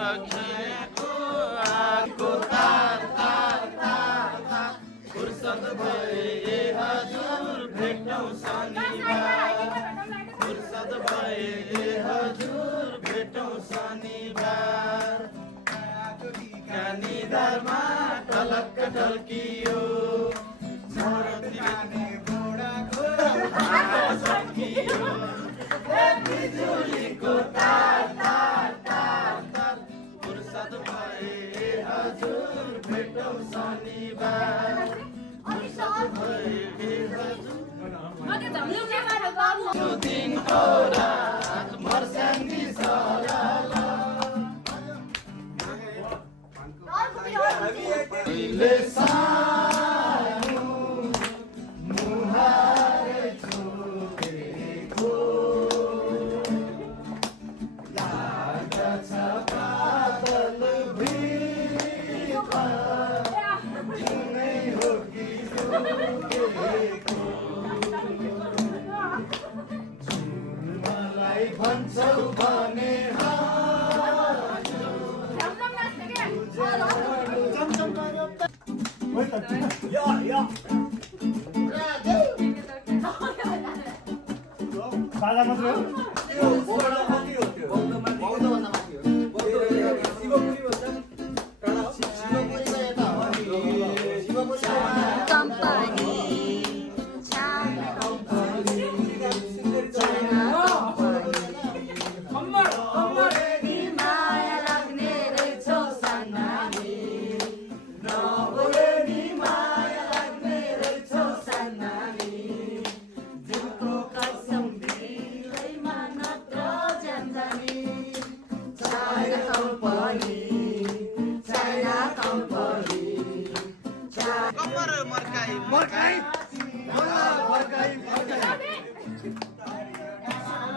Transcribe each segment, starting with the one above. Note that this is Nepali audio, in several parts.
रखेको आँखको तार तार तार तार फुर्सद भए हजुर भेटौँ शनिबार फुर्सद भए हजुर भेटौँ शनिबार निधारमा टलक्क टल्कियो बिजुलीको तार तार तार तार फुर्सद भए हजुर भेटौँ शनिबार फुर्सद भए हजुर दिनको रात मर्स्याङ्गी सलाल कहिले सानो मुहार छोडेको लाग्दछ बादल भित्र जुनै हो कि झुकेको मलाई भन्छौ भने सादा मात्र हो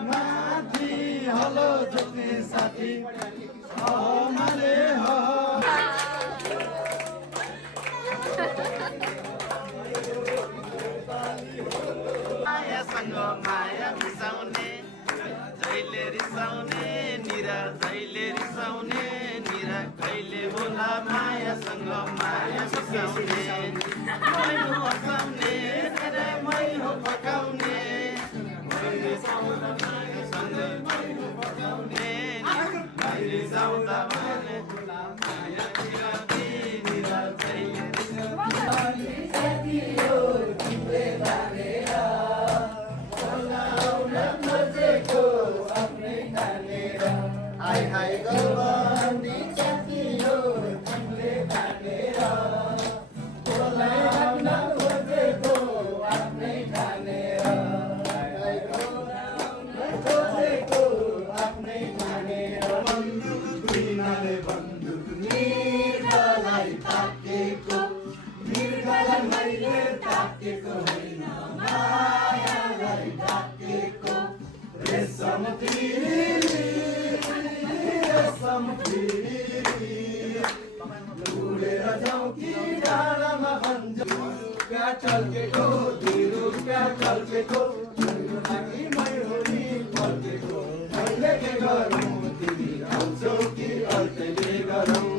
माथि हलो जोत्ने साथी हमारे हो मायासँग माया मिसाउने जहिले रिसाउने निरा जहिले रिसाउने निरा कहिले बोला मायासँग माया मिसाउने मै हो हँसाउने निरा मै हो पकाउने मायासँग मै हो पकाउने बाहिर जाउँदा भने माया मिलाउने निरा जहिले हाय हाय गलबन्दी च्यातियो तिमीले तानेर बोलाउन खोजेको आफ्नै ठानेर हाय बोलाउन खोजेको आफ्नै ठानेर बन्दुक बिनाले बन्दुक मृगलाई ताकेको मृगलाई मैले ताकेको होइन मायालाई ताकेको रेशम उडेर जाउँ कि डाँडामा भन्छ चल्केको रुपिया चल्केको लागि मै हो नि फर्केको मैले के गरौँ तिमी आउँछौ कि अर्कैले गरौँ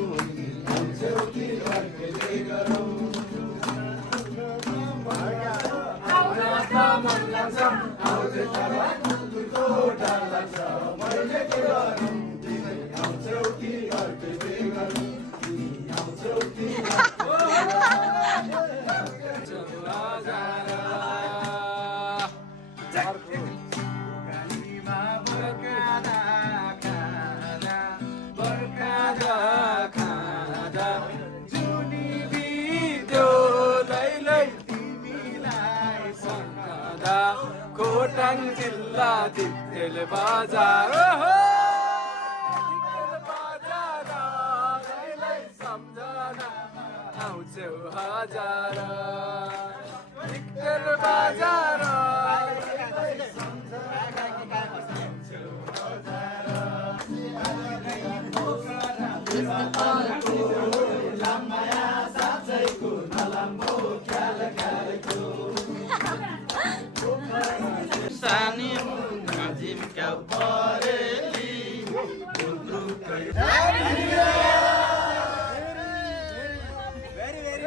आउँछौ कि अर्कैले गरौँ मन लाग्छ आउँछ तर कुकुरको डार लाग्छ मैले के गरौँ आउँछौ कि अर्कैले गरौँ आउँछौ कि जुनी बित्यो लैलै तिमीलाई सम्झदा खोटाङ जिल्ला दिक्तेल बजार आउँछौ हजार दिक्तेल बजार Mr.